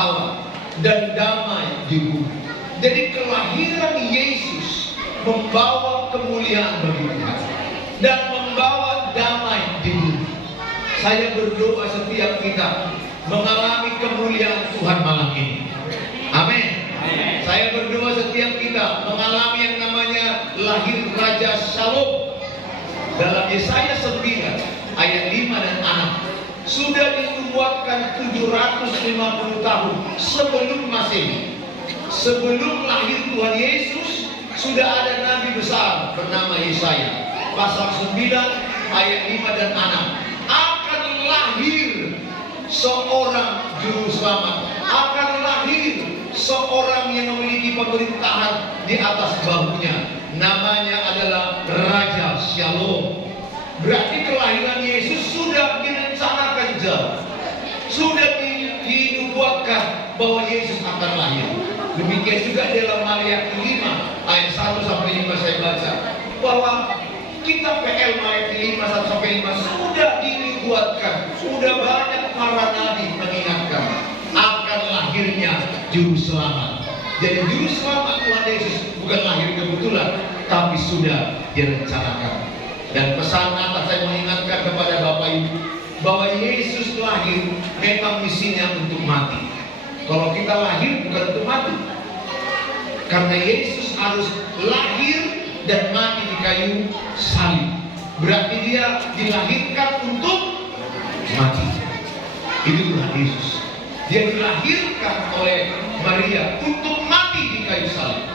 Allah dan damai di bumi. Jadi kelahiran Yesus membawa kemuliaan bagi Tuhan dan membawa damai di bumi. Saya berdoa setiap kita mengalami kemuliaan Tuhan malam ini. Amin. Saya berdoa setiap kita mengalami yang namanya lahir Raja Shalom. Dalam Yesaya 9 ayat 5 dan 6, sudah dinubuatkan 750 tahun sebelum Masehi. Sebelum lahir Tuhan Yesus, sudah ada nabi besar bernama Yesaya. Pasal 9 ayat 5 dan 6, akan lahir seorang juru selamat, akan lahir seorang yang memiliki pemerintahan di atas bahunya. Namanya adalah Raja Shalom. Berarti kelahiran Yesus sudah direncanakan jauh, sudah dinubuatkan bahwa Yesus akan lahir. Demikian juga dalam Maliaki 5 ayat 1 sampai 5 saya baca bahwa kitab PL Maliaki 5 1 sampai 5 sudah dinubuatkan, sudah banyak para nabi mengingatkan akan lahirnya juru selamat. Jadi juru selamat Tuhan Yesus bukan lahir kebetulan, tapi sudah direncanakan. Dan pesan atas saya mengingatkan kepada Bapak Ibu bahwa Yesus lahir memang misinya untuk mati. Kalau kita lahir bukan untuk mati, karena Yesus harus lahir dan mati di kayu salib. Berarti dia dilahirkan untuk mati. Itu Tuhan Yesus. Dia dilahirkan oleh Maria untuk mati di kayu salib.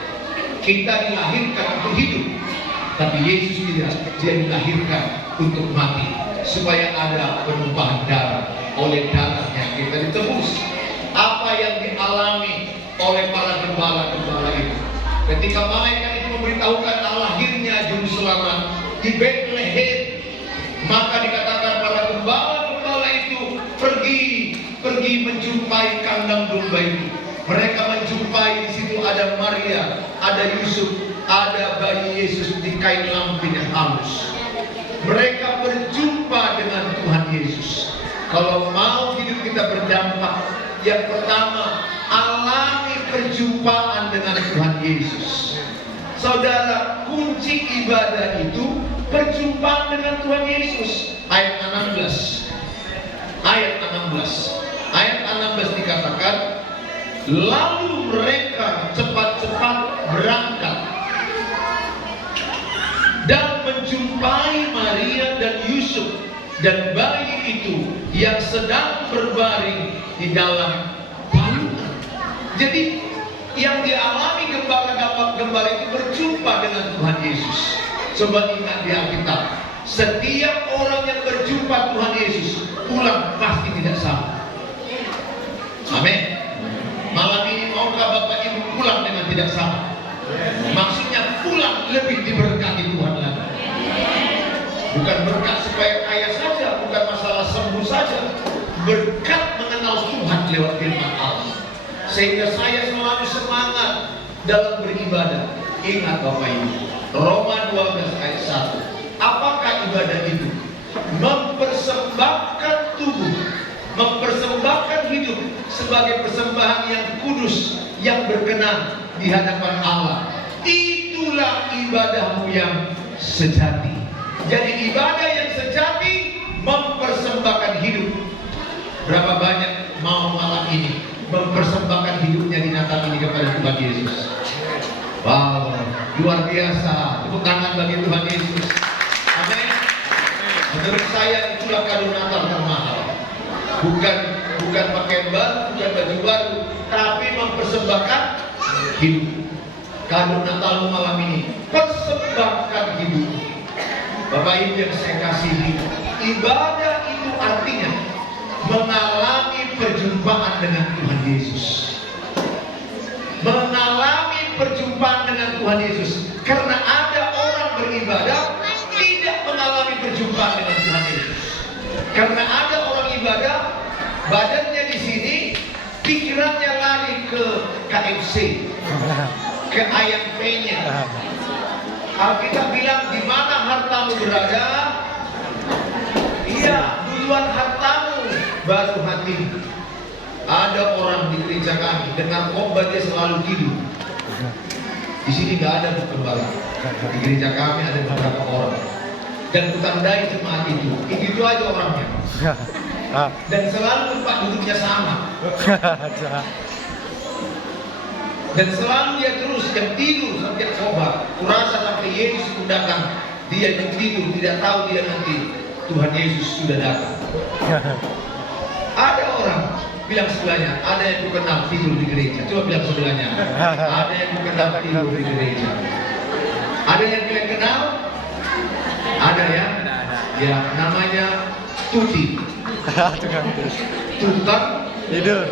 Kita dilahirkan untuk hidup, tapi Yesus tidak. Dia dilahirkan untuk mati, supaya ada penumpahan darah. Oleh darahnya kita ditebus. Apa yang dialami oleh para gembala-gembala itu, ketika malaikat itu memberitahukan lahirnya juru selamat di Bethlehem, maka dikatakan para gembala-gembala itu pergi menjumpai kandang domba itu. Mereka menjumpai di situ ada Maria, ada Yusuf, ada bayi Yesus di kain lampin yang halus. Mereka berjumpa dengan Tuhan Yesus. Kalau mau hidup kita berdampak, yang pertama, alami perjumpaan dengan Tuhan Yesus. Saudara, kunci ibadah itu perjumpaan dengan Tuhan Yesus. Ayat 16. Ayat 16 dikatakan, lalu mereka cepat-cepat berangkat dan menjumpai Maria dan Yusuf dan bayi itu yang sedang berbaring di dalam balutan. Jadi yang dialami gembala itu berjumpa dengan Tuhan Yesus. Coba ingat di Alkitab, setiap orang yang berjumpa Tuhan Yesus pulang pasti tidak sama. Amin. Malam ini maukah Bapak Ibu pulang dengan tidak sama? Maksudnya pulang lebih diberkati Tuhan lagi. Bukan berkat supaya kaya saja, bukan masalah sembuh saja. Berkat mengenal Tuhan lewat firman Allah. Sehingga saya selalu semangat dalam beribadah. Ingat Bapak Ibu, Roma 12 ayat 1. Apakah ibadah itu? Mempersembahkan tubuh, mempersembahkan hidup sebagai persembahan yang kudus, yang berkenan di hadapan Allah. Itulah ibadahmu yang sejati. Jadi ibadah yang sejati mempersembahkan hidup. Berapa banyak mau malam ini mempersembahkan hidupnya di Natal ini kepada Tuhan Yesus? Wow, luar biasa. Tepuk tangan bagi Tuhan Yesus. Amin. Menurut saya itulah kado Natal termahal. Bukan pakaian baru, bukan baju baru, tapi mempersembahkan hidup. Kado Natal malam ini, persembahkan hidup. Bapak Ibu yang saya kasihi, ibadah itu artinya mengalami perjumpaan dengan Tuhan Yesus. Mengalami perjumpaan dengan Tuhan Yesus. Karena ada orang beribadah tidak mengalami perjumpaan dengan Tuhan Yesus. Karena ada orang ibadah, badannya di sini, pikirannya lari ke KFC, ke ayam penyet. Alkitab bilang, di mana hartamu berada, iya, duluan hartamu baru hatimu. Ada orang di gereja gereja kami. Dengan khotbah dia selalu tidur. Di sini nggak ada gembala. Di gereja kami ada beberapa orang. Dan kutandai jemaat itu aja orangnya. Dan selalu tempat duduknya sama. Dan selalu dia terus yang tidur setiap khotbah. Kurasa sampai Yesus datang, dia yang tidur, tidak tahu dia nanti Tuhan Yesus sudah datang. Ada orang bilang sebelahnya, ada yang kenal tidur di gereja. Coba bilang sebelahnya, ada yang kenal tidur di gereja. Ada yang bilang kenal? Ada ya? Ya, namanya Tuti. Tukang tidur.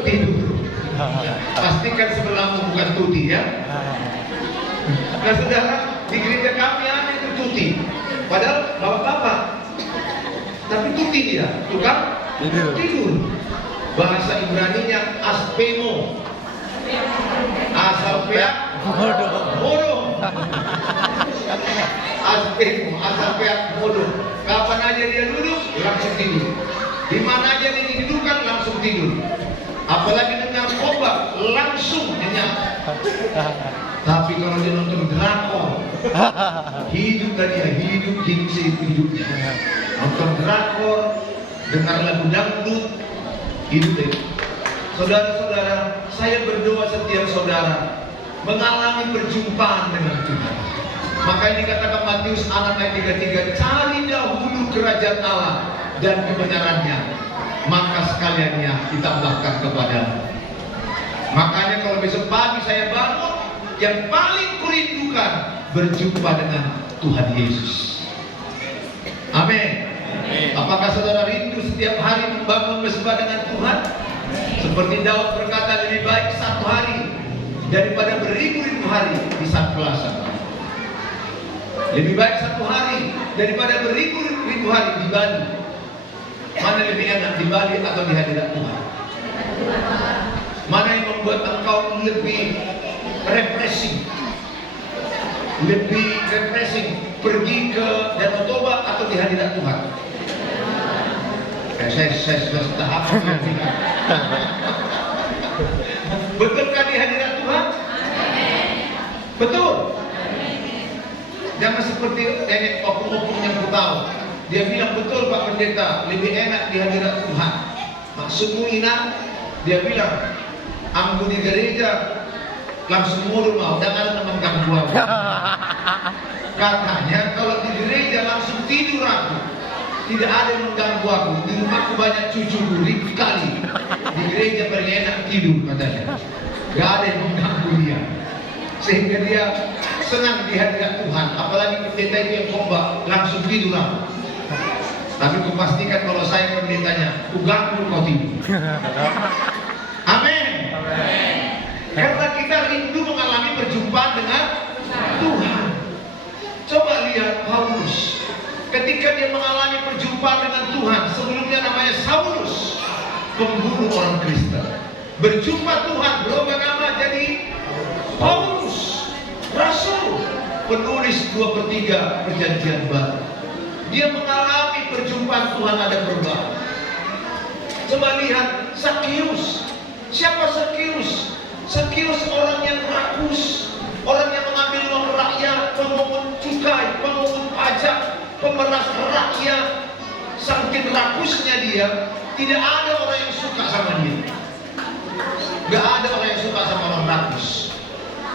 Pastikan sebelahmu bukan Tuti ya. Nah saudara, di gereja kami ada itu Tuti. Padahal bapak-bapak. Tapi Tuti dia, tukang tidur. Bahasa Ibraninya aspemo. Asal pihak bodoh. Aspemo, asal pihak bodoh. Kapan aja dia duduk, langsung tidur. Di mana aja dia didudukkan, langsung tidur. Apalagi dengar khotbah, langsung nyenyak. Tapi kalau dia nonton drakor, hidup dia, hidup hidupnya. Nonton drakor, dengar lagu dangdut, hidup deh. Saudara-saudara, saya berdoa setiap saudara mengalami perjumpaan dengan Tuhan. Maka ini dikatakan Matius 6 ayat 33, cari dahulu kerajaan Allah dan kebenarannya, maka sekaliannya ditambahkan kepadamu. Makanya kalau besok pagi saya bangun, yang paling kurindukan berjumpa dengan Tuhan Yesus. Amin. Apakah saudara rindu setiap hari membangun mesbah dengan Tuhan? Seperti Daud berkata, lebih baik satu hari daripada beribu-ribu hari di Sang Kuasa. Lebih baik satu hari daripada beribu-ribu hari di Bali. Mana lebih enak, di Bali atau di hadirat Tuhan? Mana yang membuat engkau lebih refreshing? Lebih refreshing pergi ke Danau Toba atau di hadirat Tuhan? Saya sudah tahap. Betulkah di hadirat Tuhan? Betul. Jangan seperti nenek opung-opung yang ku tahu. Dia bilang, betul Pak Pendeta, lebih enak di hadirat Tuhan. Maksudmu Ina? Dia bilang, aku di gereja langsung mulu mau, dan ada teman ganggu aku. Katanya kalau di gereja langsung tidur aku. Tidak ada yang mengganggu aku. Di rumahku banyak cucuku, ribu kali. Di gereja paling enak tidur katanya. Gak ada yang mengganggu dia. Sehingga dia senang di hadirat Tuhan. Apalagi pendeta itu yang khotbah, langsung tidur aku. Tapi ku pastikan kalau saya pendetanya, ku ganggu kau tidur. Amin. Karena kita rindu mengalami perjumpaan dengan Tuhan. Coba lihat Paulus. Ketika dia mengalami perjumpaan dengan Tuhan, sebelumnya namanya Saulus, pembunuh orang Kristen. Berjumpa Tuhan, berubah nama jadi Paulus, rasul, penulis 2/3 perjanjian baru. Dia mengalami perjumpaan Tuhan, ada perubahan. Coba lihat Sakeus. Siapa Sakeus? Sakeus orang yang rakus, orang yang mengambil uang rakyat, pemungut cukai, pemungut pajak, pemeras rakyat. Saking rakusnya dia, tidak ada orang yang suka sama dia. Gak ada orang yang suka sama orang rakus.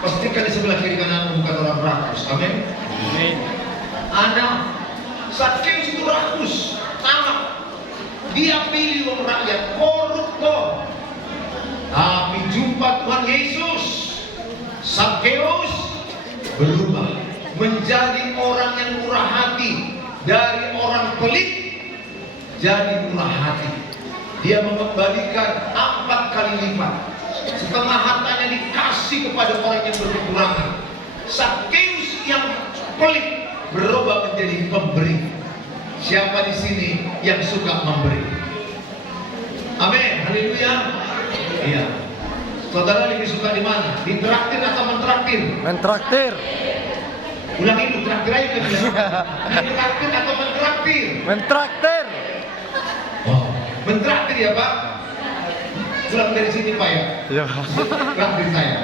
Pastikan di sebelah kiri kananmu bukan orang rakus. Amin. Ada Sakeus itu rakus, tamak. Dia pilih uang rakyat, koruptor. Tapi jumpa Tuhan Yesus, Sakeus berubah menjadi orang yang murah hati. Dari orang pelit jadi murah hati. Dia mengembalikan 4 kali lipat. Setengah hartanya dikasih kepada orang yang berkekurangan. Sakeus yang pelit berubah menjadi pemberi. Siapa di sini yang suka memberi? Amin. Haleluya. Iya. Saudara lebih suka di mana? Ditraktir atau mentraktir? Mentraktir. Ulang itu, traktir aja kan bilang. Mentraktir atau mentraktir? Mentraktir. Oh, mentraktir ya Pak. Pulang dari sini Pak ya? Iya. Traktir saya.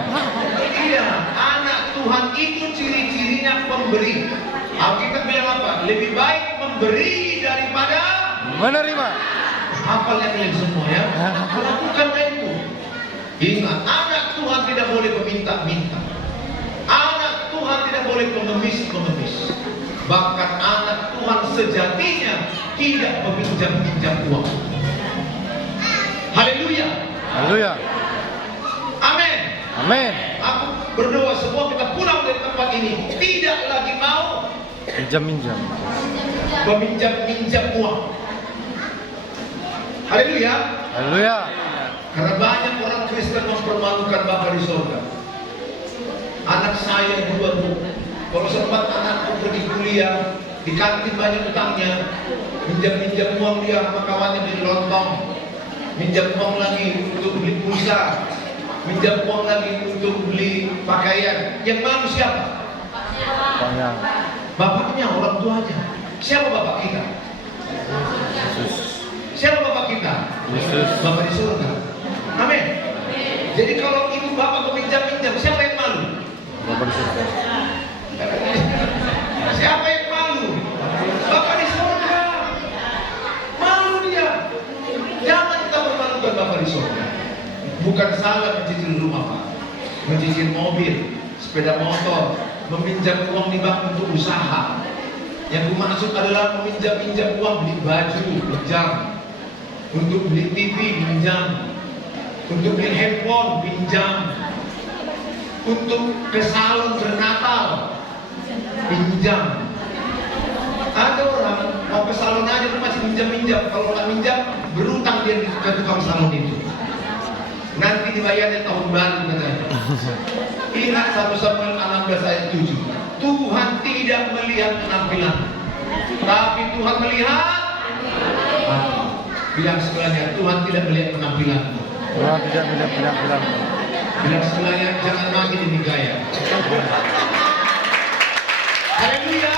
Iya, anak Tuhan itu ciri-cirinya pemberi. Alkitab bilang apa? Lebih baik memberi daripada Menerima. hafalnya kalian semua ya. Lakukanlah itu. Ingat, anak Tuhan tidak boleh meminta-minta. Anak Tuhan tidak boleh mengemis-mengemis. Bahkan anak Tuhan sejatinya tidak meminjam-minjam uang. Haleluya. Haleluya. Amin. Amin. Aku berdoa semua kita pulang dari tempat ini tidak lagi mau Minjam-minjam. meminjam-minjam uang. Haleluya. Haleluya. Karena banyak orang Kristen mempermalukan Bapa di sorga. Anak saya juga Bu, kalau sempat anakku pergi kuliah, di kantin banyak utangnya, minjam-minjam uang dia sama kawannya beli lontong, minjam uang lagi untuk beli pulsa, minjam uang lagi untuk beli pakaian. Yang malu siapa? Banyak. Bapaknya, orang tuanya. Siapa bapak kita? Yesus. Siapa bapak kita? Yesus. Bapak di surga. Amin. Jadi kalau ibu bapak meminjam-minjam, siapa yang malu? Bapak di surga. Siapa yang malu? Bapak di surga. Malu dia. Jangan kita memalukan Bapak di surga. Bukan salah mencicil rumah Pak, mencicil mobil, sepeda motor, meminjam uang di bank untuk usaha. Yang gue maksud adalah meminjam-minjam uang beli baju, pinjam. Untuk beli TV, pinjam. Untuk beli handphone, pinjam. Untuk ke salon bernatal, pinjam. Ada orang mau ke salon aja tuh masih minjam-minjam. Kalau nggak minjam, berutang dia ke tukang salon itu. Nanti dibayarnya tahun baru katanya. Ingat 1 Samuel 16 ayat 7. Tuhan tidak melihat penampilan, tapi Tuhan melihat hati. Bilang sebelahnya, Tuhan tidak melihat penampilan. Tuhan tidak melihat penampilan. Bilang sebelahnya, jangan lagi demi gaya. Haleluya.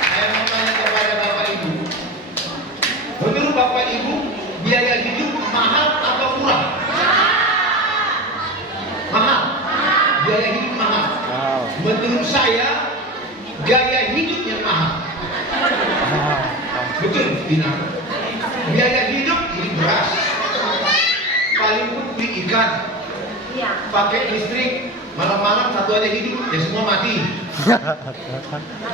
Saya mau tanya kepada Bapak Ibu. Menurut Bapak Ibu, biaya hidup mahal atau murah? Mahal. Biaya hidup mahal. Wow. Menurut saya, gaya hidup yang mahal. Betul, Dina. Biaya hidup ini beras. Paling pun beli ikan. Pakai listrik, malam-malam satu aja hidup, ya semua mati.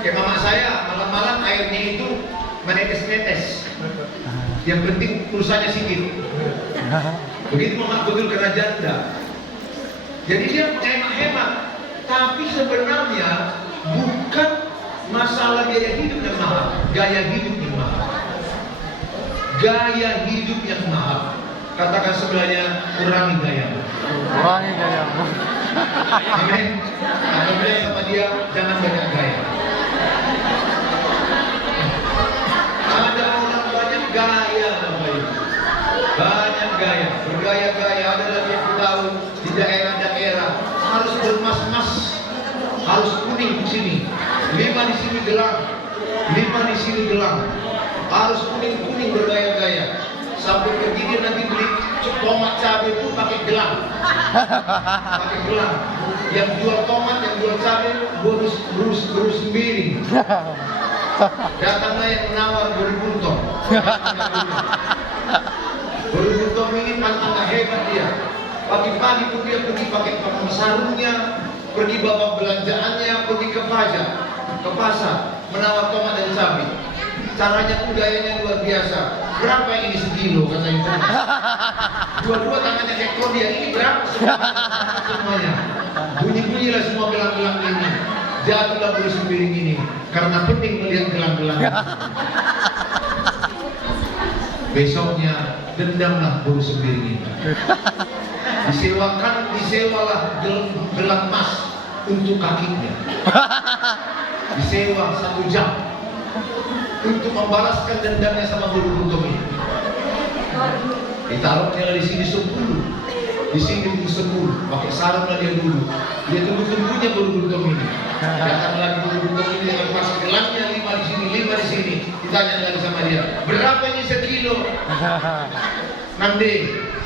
Kayak mama saya, malam-malam airnya itu menetes-netes. Yang penting pulsanya sedikit. Begitu mama betul karena janda. Jadi dia hemat-hemat. Tapi sebenarnya bukan masalah biaya hidup yang mahal, gaya hidup yang mahal. Gaya hidup yang mahal. Katakan sebelahnya, kurangi gaya. Kurangi gayamu. Amin. Atau bilang sama dia, jangan banyak gaya. Ada orang banyak gaya, Bapak Ibu. Banyak gaya, bergaya-gaya. Ada lagi yang tahu di daerah-daerah harus bermas-mas, harus kuning di sini, 5 di sini gelang, 5 di sini gelang, harus kuning-kuning bergaya-gaya. Sampai pergi dia nanti beli tomat cabai itu pakai gelang, pakai gelang. Yang jual tomat, yang jual cabai, berus miring. Datanglah yang menawar beruntung. Beruntung ini pantangnya hebat dia. Pagi-pagi pun dia pergi pakai sarungnya, pergi bawa belanjaannya, pergi ke pasar, menawar tomat dan cabai. Caranya pun gayanya luar biasa. Berapa ini sekilo kata ibu? Dua-dua tangannya ekor dia. Ini berapa semuanya? Bunyi-bunyilah semua gelang-gelang ini. Jatuhlah berus miring ini karena penting melihat gelang-gelang. Besoknya dendamlah berus miring ini. Disewalah gelang emas untuk kakinya. Disewa 1 jam untuk membalaskan dendamnya sama guru buntung ini. Ditaruhnya di sini 10, di sini 10, pakai sarung lah dia dulu. Dia tunggu-tunggunya guru buntung ini. Datang lagi guru buntung ini dengan pas gelangnya 5 di sini, 5 di sini. Ditanya lagi sama dia, berapa ini sekilo? Nanti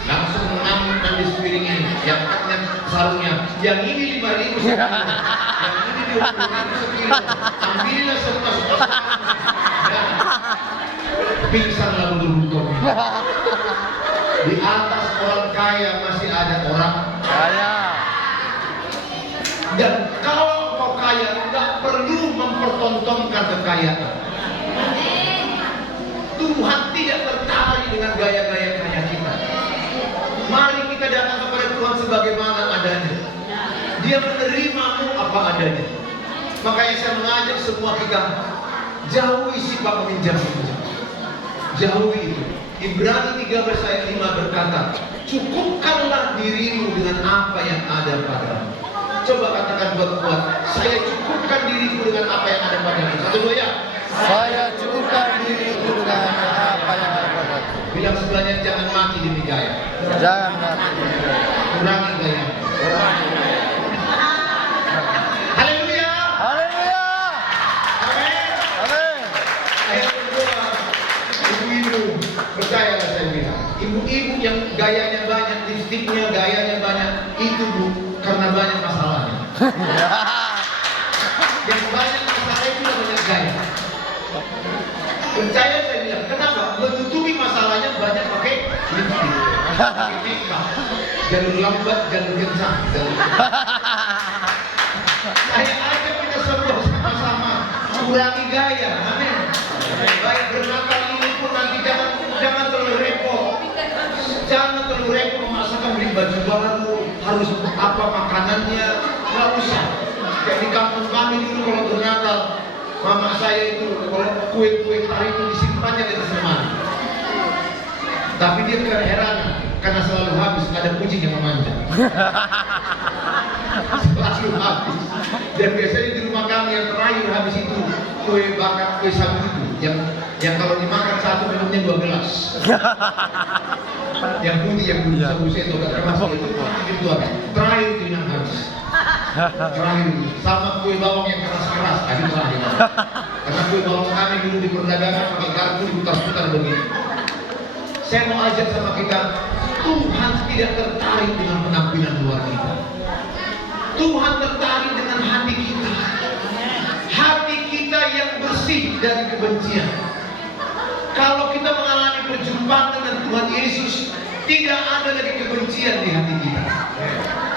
langsung mengambil habis piring ini, yang katanya sarungnya, yang ini 5.000 sekilo, yang ini 20.000 sekilo, ambillah semua. Dan pingsanlah betul-betul. Di atas orang kaya masih ada orang Kaya. dan kalau kau kaya nggak perlu mempertontonkan kekayaan. Tuhan tidak tertarik dengan gaya-gaya kaya kita. Mari kita datang kepada Tuhan sebagaimana adanya. Dia menerimamu apa adanya. Makanya saya mengajak semua kita jauhi sifat meminjam-minjam. Jauhi itu. Ibrani 13 ayat 5 berkata, cukupkanlah dirimu dengan apa yang ada padamu. Coba katakan buat-buat, saya cukupkan diriku dengan apa yang ada padamu. Satu dua ya. Saya cukupkan diriku dengan apa yang ada padaku. Bilang sebelahnya jangan mati demi gaya. Jangan mati. Kurangi gaya. Haleluya. Haleluya. Amin. Amin. Ayat kedua, ibu-ibu, percayalah saya bilang, ibu-ibu yang gayanya banyak, lipstiknya gayanya banyak, itu bu, karena banyak masalahnya. Yang banyak masalah itu banyak gaya. Percaya saya bilang, kenapa? Menutupi masalahnya banyak pakai lipstik, pakai makeup, jalur lambat, jalur kencang, Saya ajak kita semua sama-sama kurangi gaya, amin. Baik bernatal ini pun nanti jangan terlalu repot. Jangan terlalu repot memaksakan beli baju baru, harus apa makanannya, nggak usah. Kayak di kampung kami dulu kalau bernatal, mama saya itu kalau kue-kue tari itu disimpannya di semari. Tapi dia keheranan karena selalu habis, ada kucing yang memanja. Selalu habis. Dan biasanya di rumah kami yang terakhir habis itu kue bakar, kue sagu itu, yang kalau dimakan satu minumnya 2 gelas. Yang putih sagu seto termasuk itu apa? Terakhir itu yang habis. Terakhir sama kue bawang yang keras-keras, itu terakhir. Karena kue bawang kami dulu di perdagangan pakai garpu diputar-putar begini. Saya mau ajak sama kita, Tuhan tidak tertarik dengan penampilan luar kita. Tuhan tertarik dengan hati kita. Hati kita yang bersih dari kebencian. Kalau kita mengalami perjumpaan dengan Tuhan Yesus, tidak ada lagi kebencian di hati kita.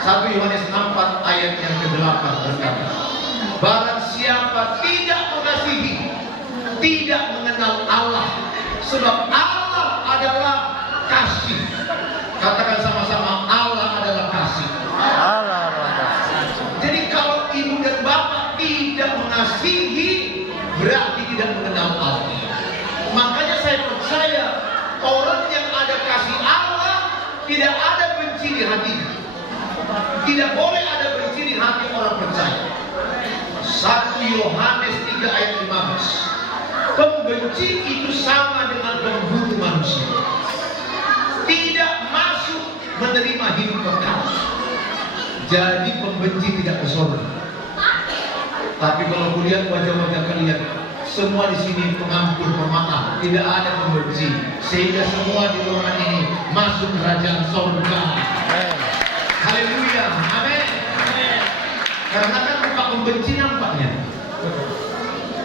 1 Yohanes 4 ayat yang ke-8 berkata, barang siapa tidak mengasihi, tidak mengenal Allah, sebab Allah adalah kasih. Katakan sama-sama, Allah adalah kasih. Allah adalah kasih. Jadi kalau ibu dan bapak tidak mengasihi, berarti tidak mengenal Allah. Makanya saya percaya orang yang ada kasih Allah, tidak ada benci di hatinya. Tidak boleh ada benci di hati orang percaya. 1 Yohanes 3 ayat 15. Pembenci itu sama dengan pembunuh manusia. Tidak masuk menerima hidup kekal. Jadi pembenci tidak ke surga. Tapi kalau kulihat wajah-wajah kalian, semua di sini pengampun, pemaaf, tidak ada pembenci, sehingga semua di ruangan ini masuk kerajaan surga. Haleluya, amin. Karena kan muka pembenci nampaknya,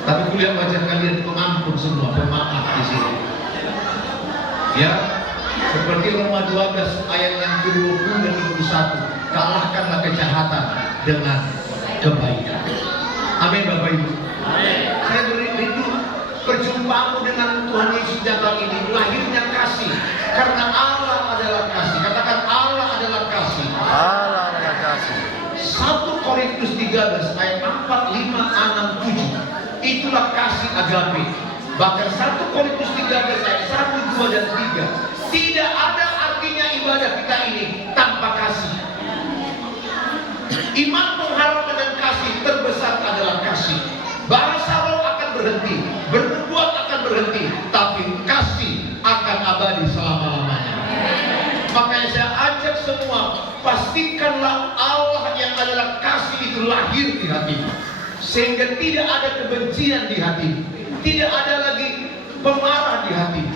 tapi kulihat wajah kalian pengampun semua, pemaaf di sini. Ya, seperti Roma 12 ayat yang ke-20 dan 21. Kalahkanlah kejahatan dengan kebaikan. Amin Bapak Ibu. Saya berindu perjumpaanmu dengan Tuhan Yesus datang ini, lahirnya kasih. Karena Allah adalah kasih. Katakan Allah adalah kasih. Allah adalah kasih. 1 Korintus 13 ayat 4, 5, 6, 7. Itulah kasih agape. Bahkan 1 Korintus 13 ayat 1, 2, dan 3. Tidak ada artinya ibadah kita ini tanpa kasih. Iman mengharapkan dan kasih terbesar adalah kasih. Bahasa roh akan berhenti, bernubuat akan berhenti, tapi kasih akan abadi selama-lamanya. Makanya saya ajak semua, pastikanlah Allah yang adalah kasih itu lahir di hatimu, sehingga tidak ada kebencian di hatimu, tidak ada lagi pemarah di hatimu.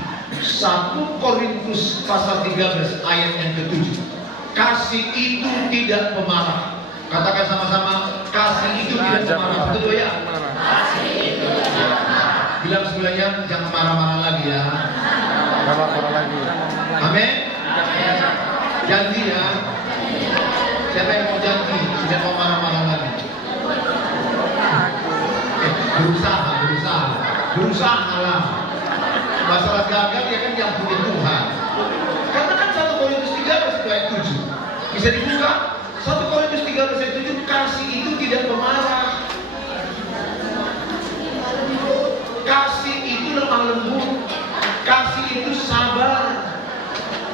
1 Korintus pasal 13 ayat yang ke-7. Kasih itu tidak pemarah. Katakan sama-sama, kasih itu tidak pemarah. Betul ya? Bilang sebelahnya, jangan marah-marah lagi ya. Marah lagi. Amin. Janji ya. Siapa yang mau janji? Tidak mau marah-marah lagi. Berusaha lah. Masalah gagal ya kan yang punya Tuhan. Karena kan 1 Korintus 13 ayat 7. Bisa dibuka? 1 Korintus 13 ayat 7, kasih itu tidak pemarah. Kasih itu lemah lembut. Kasih itu sabar.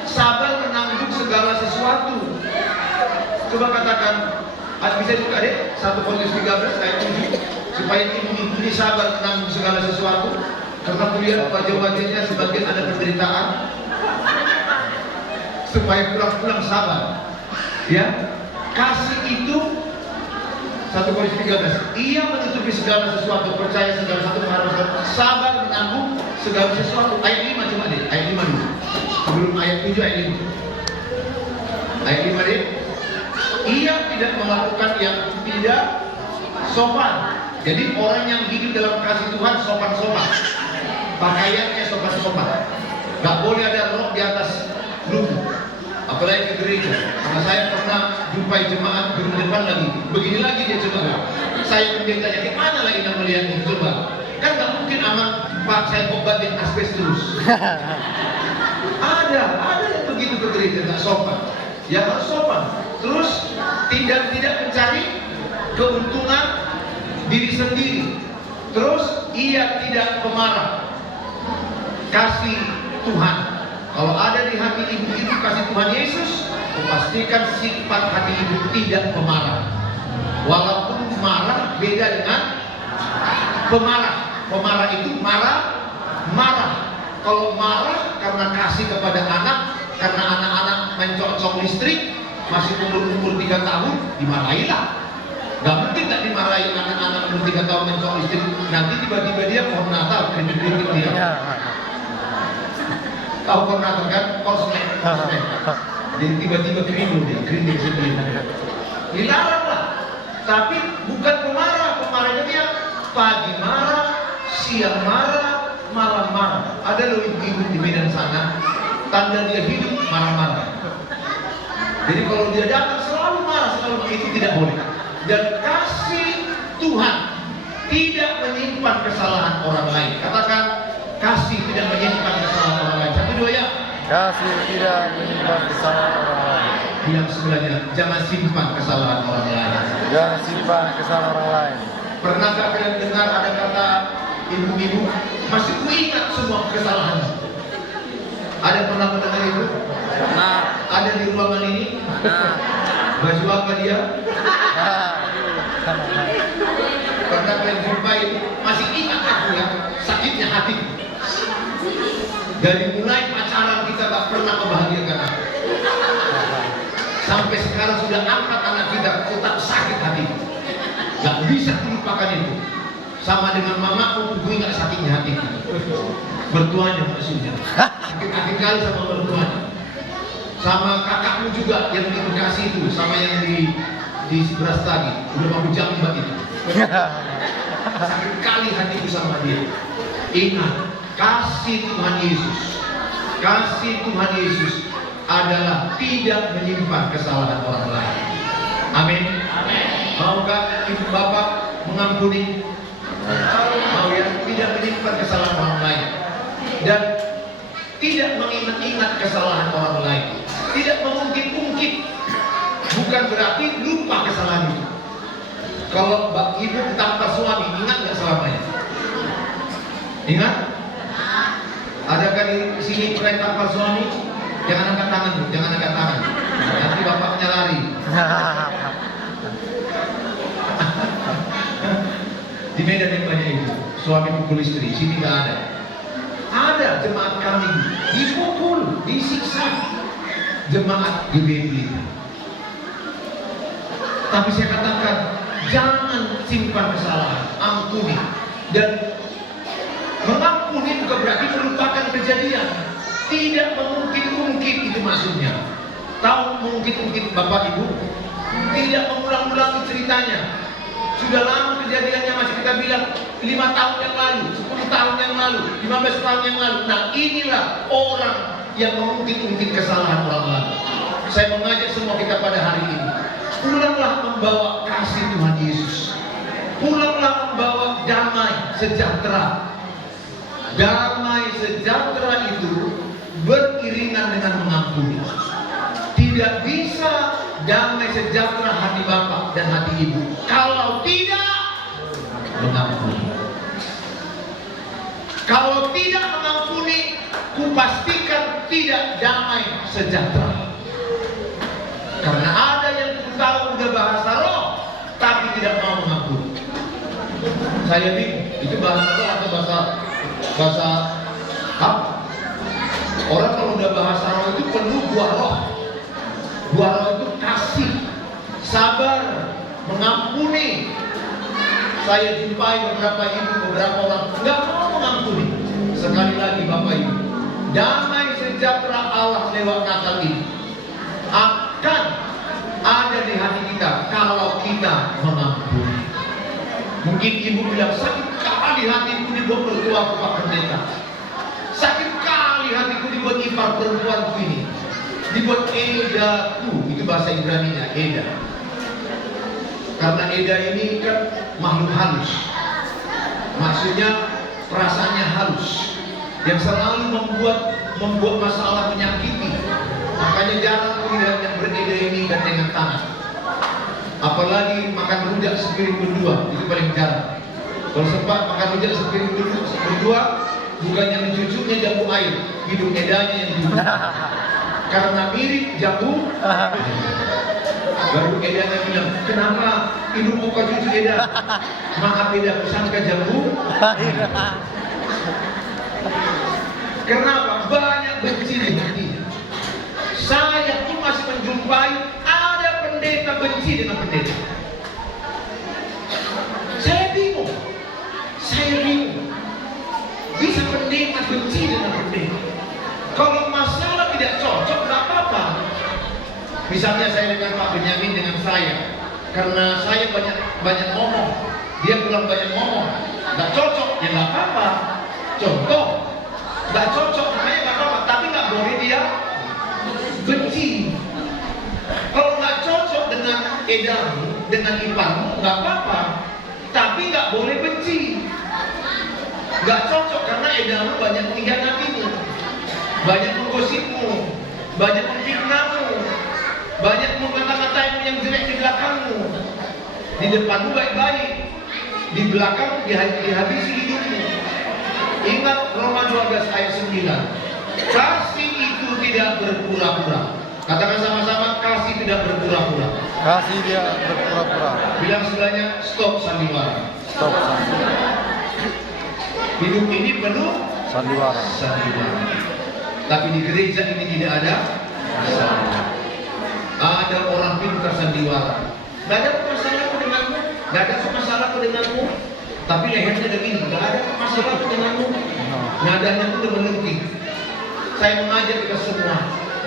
Sabar menanggung segala sesuatu. Coba katakan, bisa buka deh 1 Korintus 13 ayat 7. Supaya ibu-ibu ini sabar menanggung segala sesuatu. Karena kulihat wajah-wajahnya sebagian ada penderitaan. Supaya pulang-pulang sabar. Ya, kasih itu 1 Korintus 13. Ia menutupi segala sesuatu, percaya segala sesuatu, mengharapkan sabar menanggung segala sesuatu. Ayat 5 coba deh, ayat 5 dulu. Sebelum ayat 7 ayat 5. Ayat 5 deh. Ia tidak melakukan yang tidak sopan. Jadi orang yang hidup dalam kasih Tuhan sopan-sopan. Pakaiannya sopan-sopan. Gak boleh ada rok di atas lutut. Apalagi ke gereja. Karena saya pernah jumpai jemaat di depan lagi. Begini lagi dia coba. Saya pendetanya, gimana lagi nak melihat ini? Coba. Kan gak mungkin aman Pak saya obatin asbes terus. Ada yang begitu ke gereja gak sopan. Ya harus sopan. Terus tidak mencari keuntungan diri sendiri. Terus ia tidak pemarah. Kasih Tuhan. Kalau ada di hati ibu-ibu kasih Tuhan Yesus, pastikan sifat hati ibu tidak pemarah. Walaupun marah beda dengan pemarah. Pemarah itu marah. Kalau marah karena kasih kepada anak, karena anak-anak mencocok listrik, masih umur 3 tahun, dimarahilah. Gak mungkin tak dimarahi anak-anak umur 3 tahun mencocok listrik. Nanti tiba-tiba dia pohon Natal, kritik-kritik dia. Tahu pohon Natal kan? Korslet. Jadi tiba-tiba kritik sendiri. Dilarang lah. Tapi bukan pemarah. Pemarahnya dia pagi marah, siang marah, malam marah. Ada loh ibu-ibu di Medan sana, tanda dia hidup marah-marah. Jadi kalau dia datang selalu marah, itu tidak boleh. Dan kasih Tuhan tidak menyimpan kesalahan orang lain. Katakan, kasih tidak menyimpan kesalahan orang lain. 1, 2 ya. Kasih tidak menyimpan kesalahan orang lain. Yang sebelahnya, jangan simpan kesalahan orang lain. Jangan simpan kesalahan orang lain. Pernahkah kalian dengar ada kata ibu-ibu, masih kuingat semua kesalahan? Ada pernah mendengar itu? Nah, Ada di ruangan ini? Baju apa dia? Pernah kalian jumpai, masih ingat aku ya, sakitnya hati. Dari mulai pacaran kita gak pernah membahagiakan aku. Sampai sekarang sudah angkat anak kita, tetap sakit hati. Gak bisa melupakan itu. Sama dengan mamaku, gue gak sakitnya hati. Mertuanya maksudnya. Sakit kali sama mertuanya. Sama kakakmu juga yang di Bekasi itu, sama yang di Beras tadi, udah mau jambak itu. Sakit kali hatiku sama dia. Ingat, kasih Tuhan Yesus adalah tidak menyimpan kesalahan orang lain. Amin. Maukah ibu bapak mengampuni? Mau ya, tidak menyimpan kesalahan orang lain dan tidak mengingat-ingat kesalahan orang lain. Tidak mengungkit-ungkit. Bukan berarti lupa kesalahan itu. Kalau ibu tampar suami, ingat nggak selamanya? Ingat? Adakah di sini pernah tampar suami? Jangan angkat tangan, Bu. Jangan angkat tangan. Nanti bapaknya lari. Di Medan yang banyak itu, suami pukul istri. Sini nggak ada. Ada jemaat kami dipukul, disiksa. Jemaat GBI. Tapi saya katakan, jangan simpan kesalahan, ampuni. Dan mengampuni bukan berarti melupakan kejadian. Tidak mengungkit-ungkit, itu maksudnya. Tahu mengungkit-ungkit Bapak Ibu? Tidak mengulang-ulangi ceritanya. Sudah lama kejadiannya, masih kita bilang 5 tahun yang lalu, 10 tahun yang lalu, 15 tahun yang lalu. Nah, inilah orang yang mengungkit-ungkit kesalahan orang lain. Saya mengajak semua kita pada hari ini, pulanglah membawa kasih Tuhan Yesus. Pulanglah membawa damai sejahtera. Damai sejahtera itu beriringan dengan mengampuni. Tidak bisa damai sejahtera hati Bapak dan hati Ibu kalau tidak mengampuni. Kalau tidak mengampuni, kupastikan tidak damai sejahtera. Karena ada yang tahu udah bahasa roh, tapi tidak mau mengampuni. Saya bingung, itu bahasa roh atau bahasa apa? Orang kalau udah bahasa roh itu penuh buah roh. Buah roh itu kasih, sabar, mengampuni. Saya jumpai beberapa ibu, beberapa orang nggak mau mengampuni. Sekali lagi Bapak Ibu, damai sejahtera Allah lewat Natal ini akan ada di hati kita kalau kita mengampuni. Mungkin ibu bilang, sakit kali hatiku dibuat mertua Pak Pendeta. Sakit kali hatiku dibuat ipar perempuanku ini. Dibuat edaku, itu bahasa Ibrani-nya, eda. Karena eda ini kan makhluk halus. Maksudnya perasaannya halus, yang selalu membuat masalah menyakiti. Makanya jarang lihat yang bereda ini dan dengan tangan. Apalagi makan rujak sepiring berdua, itu paling jarang. Kalau sempat makan rujak sepiring berdua, bukannya mencucuknya jambu air, hidung edanya yang duduk. Karena mirip jambu, baru edanya bilang, kenapa hidungmu kau cucu Eda? Maaf Eda, kusangka jambu. Kenapa? Banyak benci di hati. Saya pun masih menjumpai ada pendeta benci dengan pendeta. Saya bingung. Bisa pendeta benci dengan pendeta? Kalau masalah tidak cocok, nggak apa-apa. Misalnya saya dengan Pak Benyamin dengan saya, karena saya banyak ngomong, dia kurang banyak ngomong, nggak cocok, ya nggak apa-apa. Contoh, nggak cocok, namanya nggak apa-apa, tapi nggak boleh dia benci. Kalau nggak cocok dengan edamu, dengan iparmu, nggak apa-apa, tapi nggak boleh benci. Nggak cocok karena edamu banyak mengkhianatimu, banyak menggosipmu, banyak memfitnahmu, banyak mengata-ngatain yang jelek di belakangmu. Di depanmu baik-baik, di belakang dihabisi hidupmu. Ingat Roma 12 ayat 9. Kasih itu tidak berpura-pura. Katakan sama-sama, kasih tidak berpura-pura. Kasih dia berpura-pura. Bilang sebelahnya, stop sandiwara. Stop sandiwara. Hidup ini penuh Sandiwara. sandiwara. Tapi di gereja ini tidak ada sandiwara. Ada orang pintar sandiwara. Gak ada masalahku denganmu, gak ada masalahku denganmu. Tapi lehernya begini, gak ada masalahku denganmu. Nadanya pun udah melengking. Saya mengajak kita semua,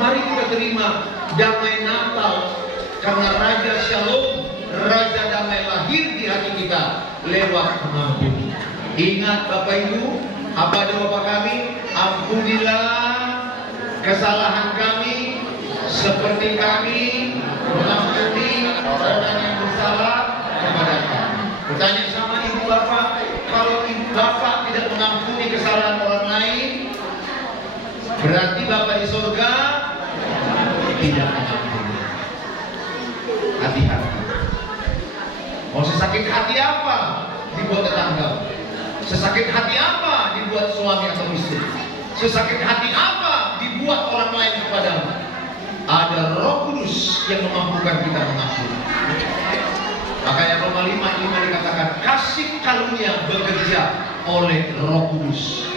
mari kita terima damai Natal, karena Raja Shalom, Raja Damai lahir di hati kita lewat mengampuni. Ingat Bapak Ibu, apa doa kami? Ampunilah kesalahan kami seperti kami mengampuni orang yang bersalah kepada kami. Bertanya sama ibu bapak, kalau ibu bapak tidak mengampuni kesalahan orang lain, berarti Bapak di surga tidak mengampuni. Hati-hati. Mau sesakit hati apa dibuat tetangga? Sesakit hati apa dibuat suami atau istri? Sesakit hati apa dibuat orang lain kepadamu? Ada Roh Kudus yang memampukan kita mengampuni. Makanya Roma 5:5 dikatakan kasih karunia bekerja oleh Roh Kudus.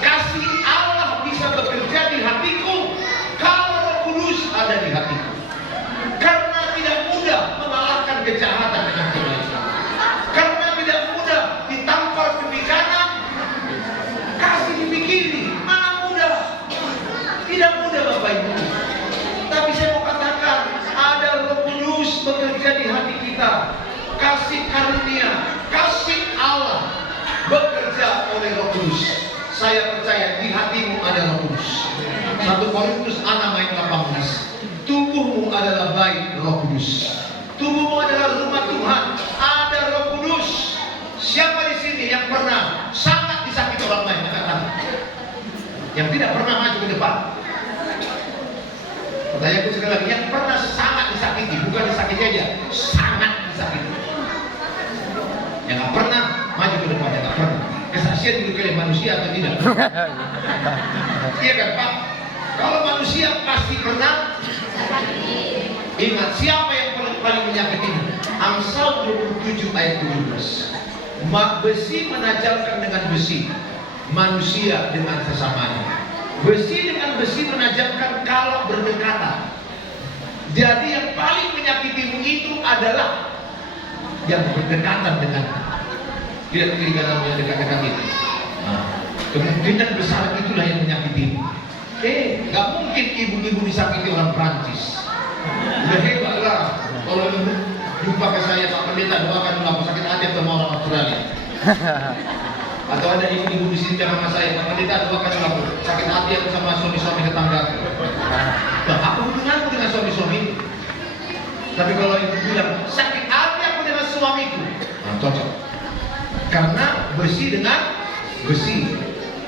Kasih Allah bisa bekerja di hatiku kalau Roh Kudus ada di hatiku. Karena tidak mudah mengalahkan kejahatan dengan kebaikan. Karena tidak mudah ditampar di kanan, kasih di kiri, mana mudah. saya percaya di hatimu ada Roh Kudus. 1 Korintus 6:18. Tubuhmu adalah bait Roh Kudus. Tubuhmu adalah rumah Tuhan. Ada Roh Kudus. Siapa di sini yang pernah sangat disakiti orang lain? Angkat tangan. Yang tidak pernah maju ke depan. Pertanyaanku sekali lagi, yang pernah sangat disakiti, bukan disakiti aja, sangat disakiti. Yang nggak pernah maju ke depan, yang nggak pernah. Kesaksian dimiliki oleh manusia atau tidak? Iya kan Pak? Kalau manusia pasti pernah. Ingat, siapa yang paling menyakitimu? Amsal 27:17. Besi menajamkan dengan besi, manusia dengan sesamanya. Besi dengan besi menajamkan kalau berdekatan. Jadi yang paling menyakitimu itu adalah yang berdekatan dengan. Tidak kiri kanan yang dekat-dekat itu. Kemungkinan besar itulah yang menyakitimu. Gak mungkin ibu-ibu disakiti orang Prancis. Udah hebat lah. Kalau jumpa ke saya, Pak Pendeta, doakan aku sakit hati sama orang Australia. Atau ada ibu-ibu di sini sama saya, Pak Pendeta, doakan aku sakit hati aku sama suami-suami tetangga. Nah, apa hubunganku dengan suami-suami? Tapi kalau ibu bilang sakit hati aku dengan suamiku, cocok. Karena besi dengan besi,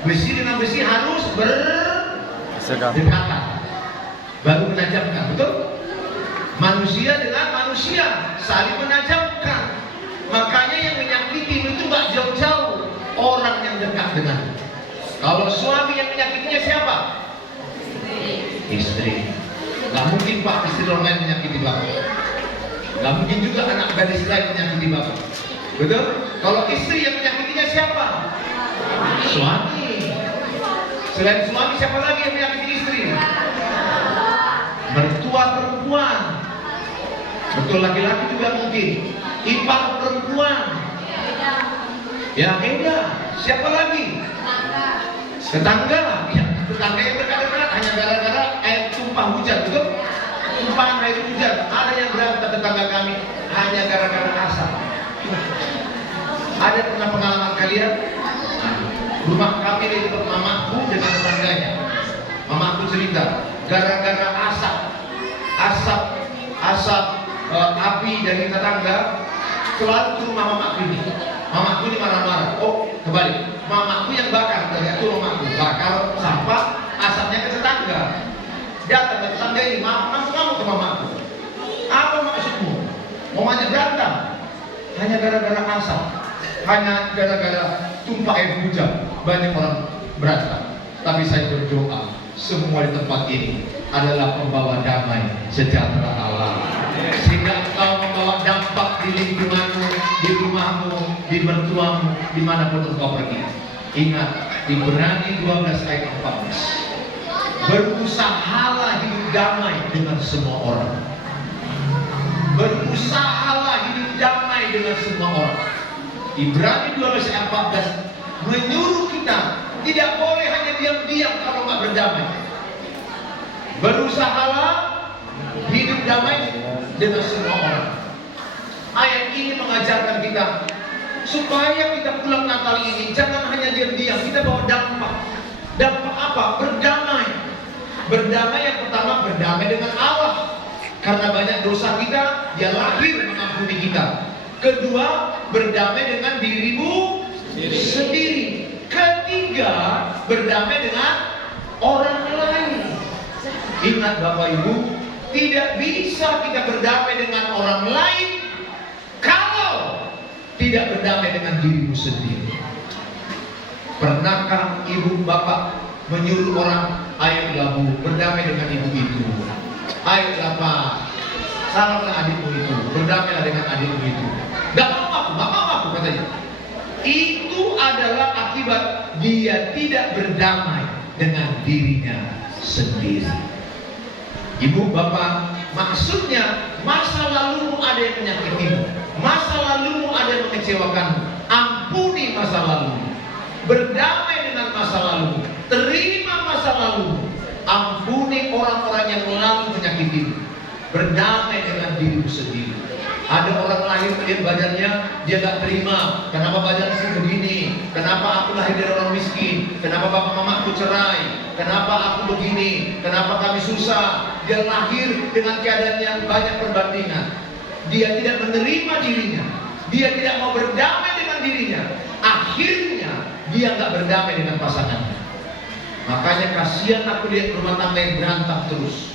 besi dengan besi harus berdekatan, baru menajamkan, betul? Manusia dengan manusia saling menajamkan. Makanya yang menyakiti itu gak jauh-jauh, orang yang dekat dengan. Kalau suami yang menyakitinya siapa? Istri. Gak mungkin Pak istri orang lain menyakiti Bapak. Gak mungkin juga anak gadis lain menyakiti Bapak. Betul? Kalau istri yang menyakitinya siapa? Suami. Selain suami siapa lagi yang menyakiti istri? Mertua perempuan. Betul, laki-laki juga mungkin. Ipar perempuan. Ya beda. Siapa lagi? Tetangga. Ya, tetangga yang dekat-dekat hanya gara-gara air tumpah hujan, betul? Tumpahan air hujan. Ada yang berantem tetangga kami hanya gara-gara asap. Ada pernah pengalaman kalian? Rumah kami itu mamaku dengan tetangganya. Mamaku cerita, gara-gara asap api dari tetangga selalu ke rumah mamaku ini. Mamaku ini marah-marah. Oh, kebalik. Mamaku yang bakar, itu mamaku bakar sampah, asapnya ke tetangga. Datang ke tetangga ini, masuk kamu ke mamaku. Apa maksudmu? Mau banyak berantem? Hanya gara-gara asap, hanya gara-gara tumpah air hujan, banyak orang berantem. Tapi saya berdoa, semua di tempat ini adalah pembawa damai sejahtera Allah. Sehingga engkau membawa dampak di lingkunganmu, di rumahmu, di mertuamu, dimanapun engkau pergi. Ingat, Ibrani 12:14. Berusahalah hidup damai dengan semua orang. Berusahalah hidup damai dengan semua orang. Ibrani 12:14 menyuruh kita tidak boleh hanya diam-diam kalau nggak berdamai. Berusahalah hidup damai dengan semua orang. Ayat ini mengajarkan kita supaya kita pulang Natal ini jangan hanya diam-diam, kita bawa dampak. Dampak apa? Berdamai. Berdamai yang pertama, berdamai dengan Allah. Karena banyak dosa kita, Dia lahir mengampuni kita. Kedua, berdamai dengan dirimu sendiri. Ketiga, berdamai dengan orang lain. Ingat Bapak Ibu, tidak bisa kita berdamai dengan orang lain kalau tidak berdamai dengan dirimu sendiri. Pernahkah ibu bapak menyuruh orang, ayolah Bu, berdamai dengan ibu itu. Ayolah Pak, salahlah adikmu itu, berdamailah dengan adikmu itu. Gak mau aku katanya. Itu adalah akibat dia tidak berdamai dengan dirinya sendiri. Ibu bapak, maksudnya masa lalumu ada yang menyakitimu, masa lalumu ada yang mengecewakanmu. Ampuni masa lalumu, berdamai dengan masa lalumu, terima masa lalumu. Ampuni orang-orang yang lalu menyakitimu, berdamai dengan dirimu sendiri. Ada orang lahir melihat badannya, dia gak terima. Kenapa badanku begini? Kenapa aku lahir dari orang miskin? Kenapa bapak mamaku cerai? Kenapa aku begini? Kenapa kami susah? Dia lahir dengan keadaan yang banyak perbandingan. Dia tidak menerima dirinya. Dia tidak mau berdamai dengan dirinya. Akhirnya dia gak berdamai dengan pasangannya. Makanya kasihan aku lihat rumah tangga yang berantem terus.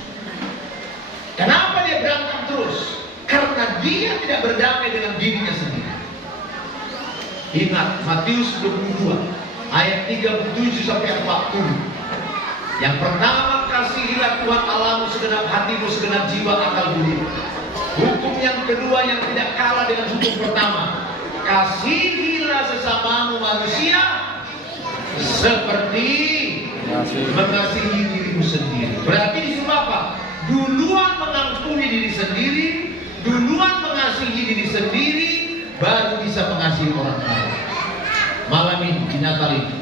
Kenapa dia berantem terus? Karena dia tidak berdamai dengan dirinya sendiri. Ingat Matius 22 ayat 37 sampai 40. Yang pertama, kasihilah Tuhan Allahmu segenap hatimu, segenap jiwa, akal budi. Hukum yang kedua yang tidak kalah dengan hukum pertama, kasihilah sesamamu manusia seperti mengasihi dirimu sendiri. Berarti disuruh apa? Duluan mengampuni diri sendiri, duluan mengasihi diri sendiri, baru bisa mengasihi orang lain. Malam ini di Natal ini,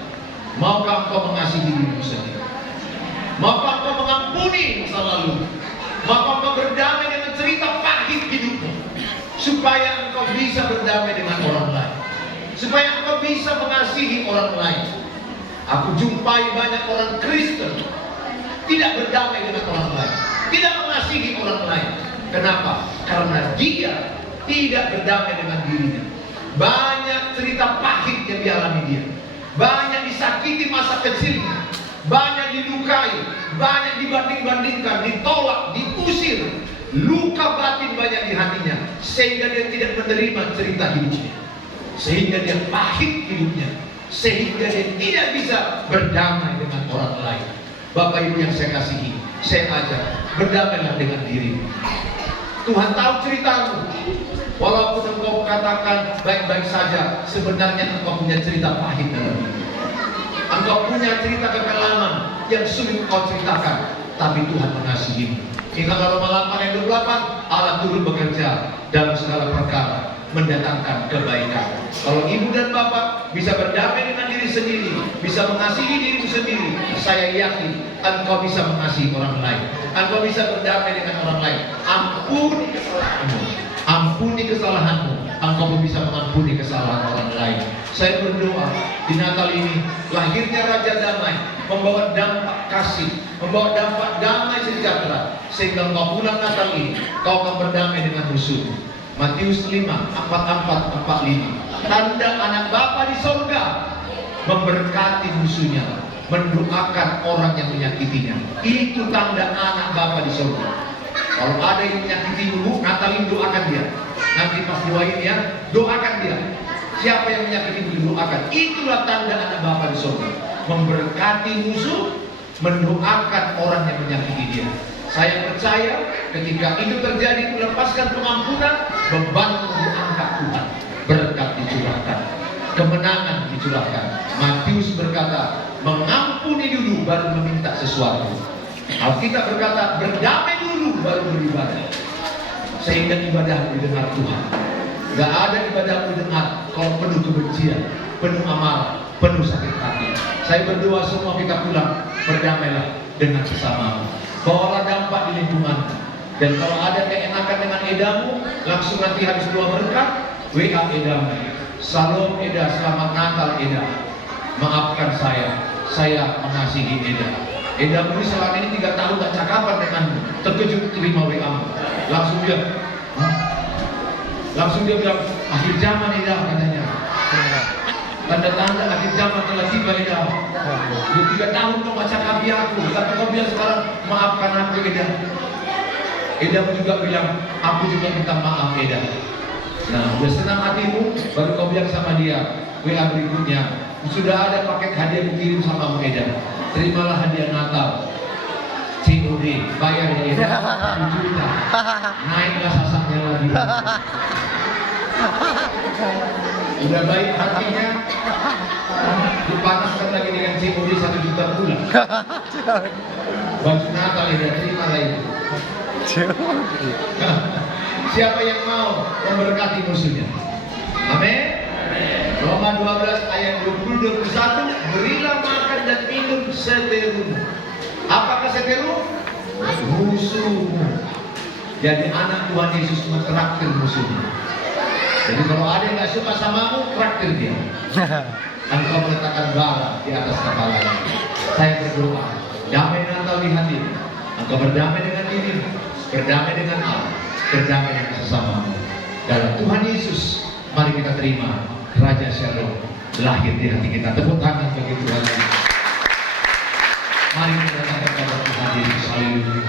maukah engkau mengasihi dirimu sendiri? Maukah engkau mengampuni masa lalu? Maukah engkau berdamai dengan cerita pahit hidupmu, supaya engkau bisa berdamai dengan orang lain, supaya engkau bisa mengasihi orang lain. Aku jumpai banyak orang Kristen tidak berdamai dengan orang lain, tidak mengasihi orang lain. Kenapa? Karena dia tidak berdamai dengan dirinya. Banyak cerita pahit yang dialami dia, banyak disakiti masa kecilnya, banyak dilukai, banyak dibanding-bandingkan, ditolak, diusir. Luka batin banyak di hatinya, sehingga dia tidak menerima cerita hidupnya, sehingga dia pahit hidupnya, sehingga dia tidak bisa berdamai dengan orang lain. Bapak Ibu yang saya kasihi, saya ajak, berdamailah dengan dirimu. Tuhan tahu ceritamu. Walaupun engkau katakan baik-baik saja, sebenarnya engkau punya cerita pahit dalam hidup. Engkau punya cerita kekelaman yang sulit engkau ceritakan, tapi Tuhan mengasihimu. Ingat Roma 8 ayat 28, Allah turut bekerja dalam segala perkara, mendatangkan kebaikan. Kalau ibu dan bapak bisa berdamai dengan diri sendiri, bisa mengasihi dirimu sendiri, saya yakin engkau bisa mengasihi orang lain. Engkau bisa berdamai dengan orang lain. Ampuni kesalahanmu, ampuni kesalahanmu, engkau pun bisa mengampuni kesalahan orang lain. Saya berdoa di Natal ini, lahirnya Raja Damai membawa dampak kasih, membawa dampak damai sejahtera, sehingga engkau pulang Natal ini, kau akan berdamai dengan musuhmu. Matius 5, 44, 45. Tanda anak Bapa di sorga memberkati musuhnya, mendoakan orang yang menyakitinya. Itu tanda anak Bapa di sorga. Kalau ada yang menyakitimu, Natal ini doakan dia. Nanti pas doain ya, doakan dia. Siapa yang menyakitimu, doakan. Itulah tanda anak Bapa di sorga, memberkati musuh, mendoakan orang yang menyakiti dia. Saya percaya ketika itu terjadi, melepaskan pengampunan, beban diangkat Tuhan, berkat dicurahkan, kemenangan dicurahkan. Matius berkata, mengampuni dulu baru meminta sesuatu. Alkitab berkata, berdamai dulu baru beribadah, sehingga ibadah didengar Tuhan. Gak ada ibadah didengar kalau penuh kebencian, penuh amarah, penuh sakit hati. Saya berdoa semua kita pulang berdamailah dengan sesamamu. Bawalah dampak di lingkungan. Dan kalau ada keenakan dengan edamu, langsung nanti habis doa berkat, WA edamu, Salam Eda, selamat Natal Eda, maafkan saya mengasihi Eda. Edamu ini selama ini 3 tahun gak cakapan denganmu, terkejut terima WA-mu. Langsung dia bilang, akhir zaman Eda katanya. Tanda-tanda akhir zaman telah tiba Eda. 3 tahun kau baca kabi aku, tapi kau bilang sekarang maafkan aku Eda. Eda juga bilang, aku juga minta maaf Eda. Nah, udah senang hatimu, baru kau bilang sama dia, WA berikutnya, sudah ada paket hadiah kukirim sama Eda. Terimalah hadiah Natal. COD, bayar ya Eda, 1 juta. Naiklah sasaknya lagi. Udah baik hatinya, dipanaskan lagi dengan COD 1 juta pula. Baju Natal Eda, terimalah itu. Siapa yang mau memberkati musuhnya? Amin. Roma 12 ayat 20-21, berilah makan dan minum seterumu. Apakah seteru? Musuhmu. Jadi anak Tuhan Yesus mentraktir musuhnya. Jadi kalau ada yang gak suka samamu, traktir dia. Engkau meletakkan bara di atas kepalanya. Saya berdoa, damai Natal di hati. Engkau berdamai dengan diri, berdamai dengan Allah, berdamai dengan sesamamu. Dalam Tuhan Yesus, mari kita terima Raja Shalom lahir di hati kita. Tepuk tangan bagi Tuhan. Mari kita katakan kepada Tuhan Yesus. Haleluya.